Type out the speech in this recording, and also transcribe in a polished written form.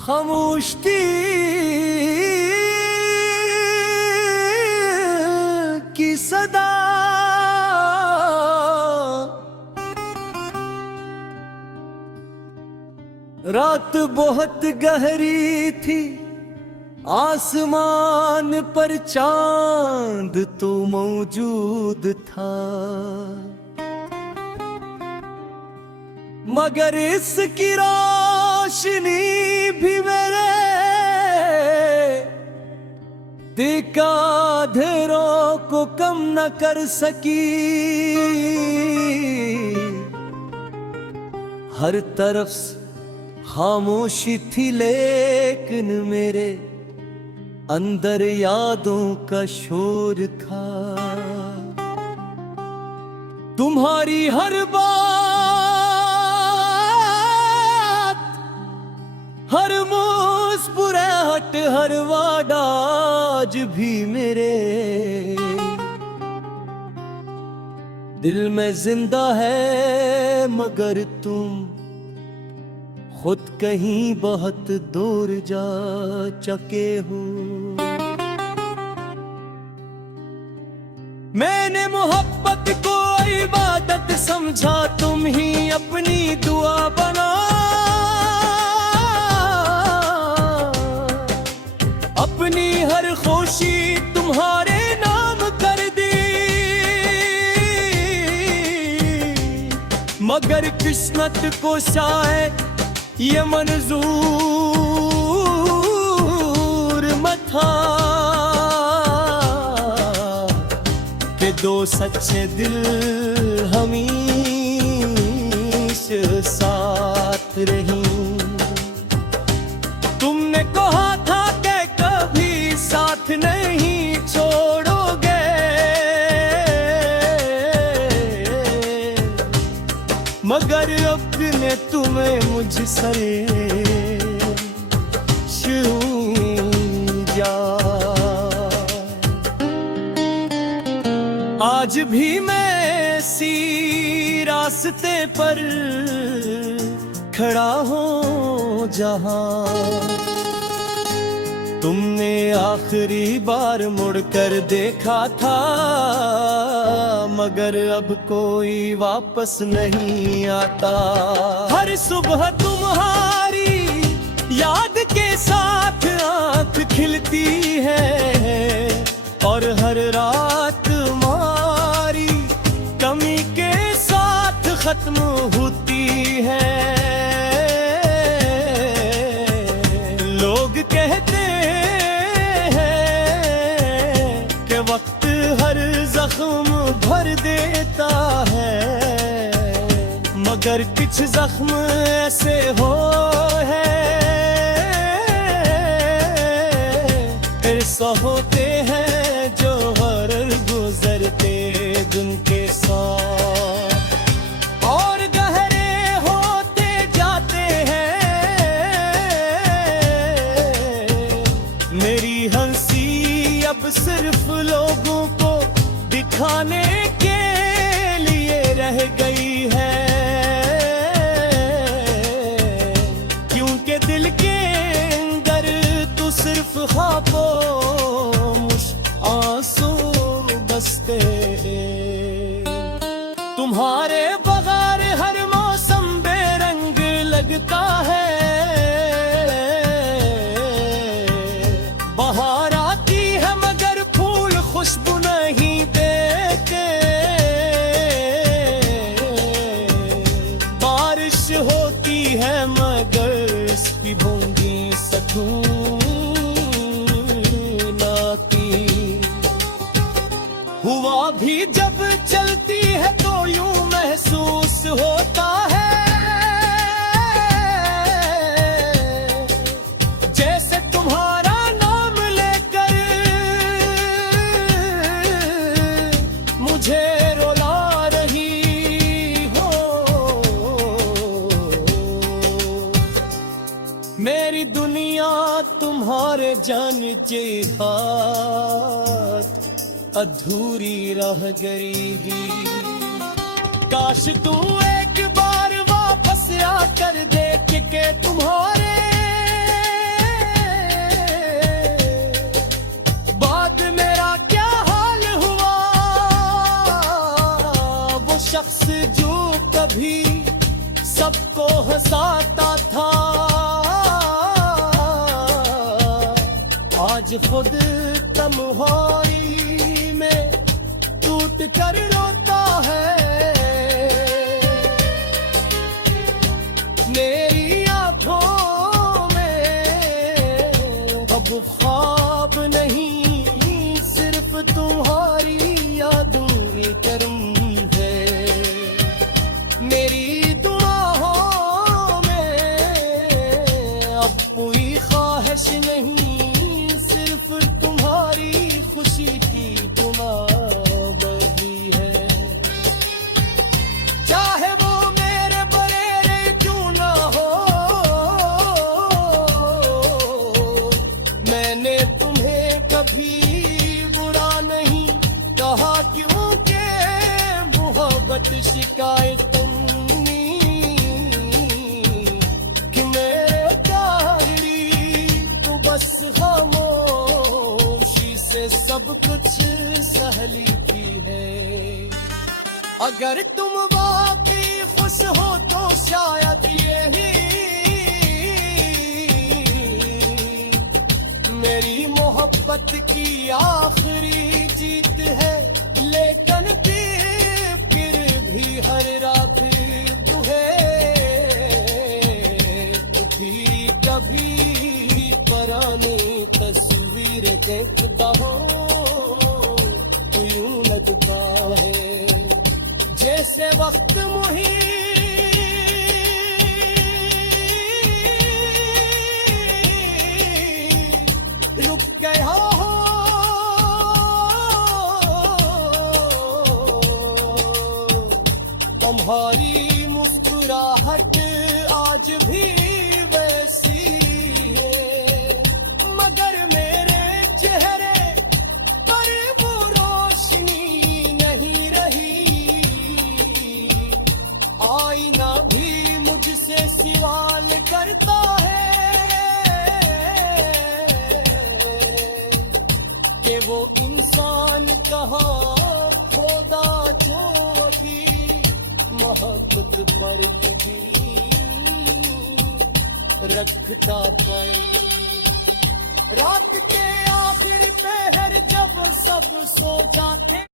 खामोश की सदा रात बहुत गहरी थी, आसमान पर चांद तो मौजूद था, मगर इसकी रोशनी भी मेरे देखा अंधेरों को कम न कर सकी। हर तरफ खामोशी थी, लेकिन मेरे अंदर यादों का शोर था। तुम्हारी हर बात, हर मुस्कुराहट, हर वादा आज भी मेरे दिल में जिंदा है, मगर तुम खुद कहीं बहुत दूर जा चुके हो। मैंने मोहब्बत को इबादत समझा, तुम ही अपनी दुआ बना। अपनी हर खुशी तुम्हारे नाम कर दी, मगर किस्मत को शायद ये मंजूर मत था कि दो सच्चे दिल हमेशा साथ रही। तुमने कहा था कि कभी साथ नहीं छोड़ोगे, मगर अपने तुम्हें मुझसे जा। आज भी मैं इसी रास्ते पर खड़ा हूँ जहाँ तुमने आखिरी बार मुड़कर देखा था, मगर अब कोई वापस नहीं आता। हर सुबह तुम्हारी याद के साथ आँख खिलती है, और हर रात हमारी कमी के साथ खत्म होती है। लोग कहते वक्त हर जख्म भर देता है, मगर कुछ जख्म ऐसे हो है ऐसा होते हैं जो हर गुजरते दिन के साथ और गहरे होते जाते हैं। मेरी हंसी अब सिर्फ लोगों को दिखाने के लिए रह गई है, क्योंकि दिल के अंदर तो सिर्फ खामोश आंसू बसते। तुम्हारे बगैर हर मौसम बेरंग लगता है, बहार आती है मगर फूल खुशबू नहीं देते, बारिश होती है मगर इसकी बूंदी सुकून लाती। हुआ भी जब चलती है तो यूं महसूस होता है जैसे तुम्हारा नाम लेकर मुझे रुला रही हो। मेरी दुनिया तुम्हारे जान जे हाथ अधूरी रह गई। काश तू एक बार वापस आकर देख के तुम्हारे बाद मेरा क्या हाल हुआ। वो शख्स जो कभी सबको हंसाता था, आज खुद तन्हाई में टूट कर रोता है। मेरी आंखों में अब ख्वाब नहीं, सिर्फ तुम्हारी यादों की करम है। मेरी दुआओं में अब कोई ख्वाहिश नहीं, सिर्फ तुम्हारी खुशी की दुआ बही है। चाहे वो मेरे बरेरे क्यों ना हो, मैंने तुम्हें कभी बुरा नहीं कहा, क्योंकि मोहब्बत शिकायत कि मेरे तारी तो बस खामोशी से सब कुछ सहली की है। अगर तुम वाकई खुश हो तो शायद यही मेरी मोहब्बत की आखिरी जीत है। लेकिन फिर भी हर रात दुहे उठी कभी पुरानी तस्वीर देखता हो, तो यूं लगता है जैसे वक्त मुही रुक गया हो। तुम्हारी मुस्कुराहट आज भी वैसी है, मगर मेरे चेहरे पर वो रोशनी नहीं रही। आईना भी मुझसे सवाल करता है कि वो इंसान कहाँ खोदा जो थी मोहब्बत पर भी रखता था। रात के आखिर पहर जब सब सो जाते